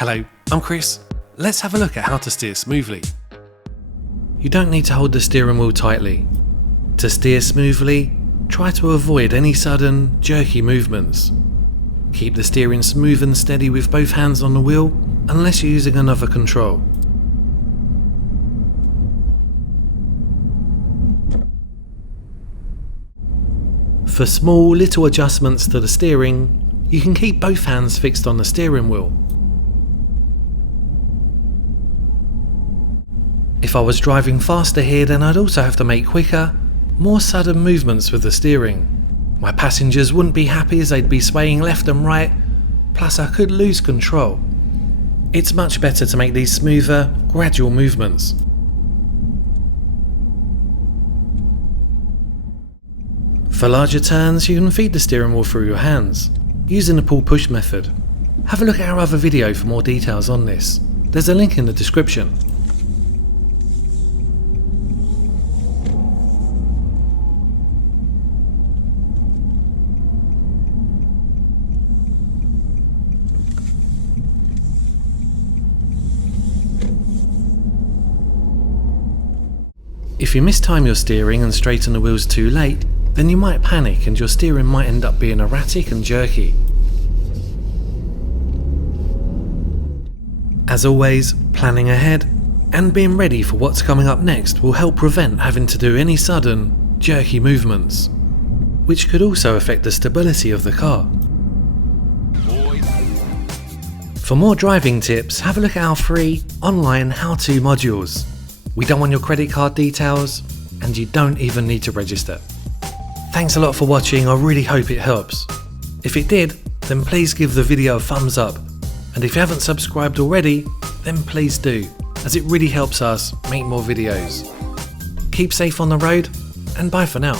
Hello, I'm Chris. Let's have a look at how to steer smoothly. You don't need to hold the steering wheel tightly. To steer smoothly, try to avoid any sudden, jerky movements. Keep the steering smooth and steady with both hands on the wheel, unless you're using another control. For small, little adjustments to the steering, you can keep both hands fixed on the steering wheel. If I was driving faster here, then I'd also have to make quicker, more sudden movements with the steering. My passengers wouldn't be happy as they'd be swaying left and right, plus I could lose control. It's much better to make these smoother, gradual movements. For larger turns, you can feed the steering wheel through your hands, using the pull-push method. Have a look at our other video for more details on this. There's a link in the description. If you mistime your steering and straighten the wheels too late, then you might panic and your steering might end up being erratic and jerky. As always, planning ahead and being ready for what's coming up next will help prevent having to do any sudden, jerky movements, which could also affect the stability of the car. For more driving tips, have a look at our free online how-to modules. We don't want your credit card details, and you don't even need to register. Thanks a lot for watching, I really hope it helps. If it did, then please give the video a thumbs up, and if you haven't subscribed already, then please do, as it really helps us make more videos. Keep safe on the road, and bye for now.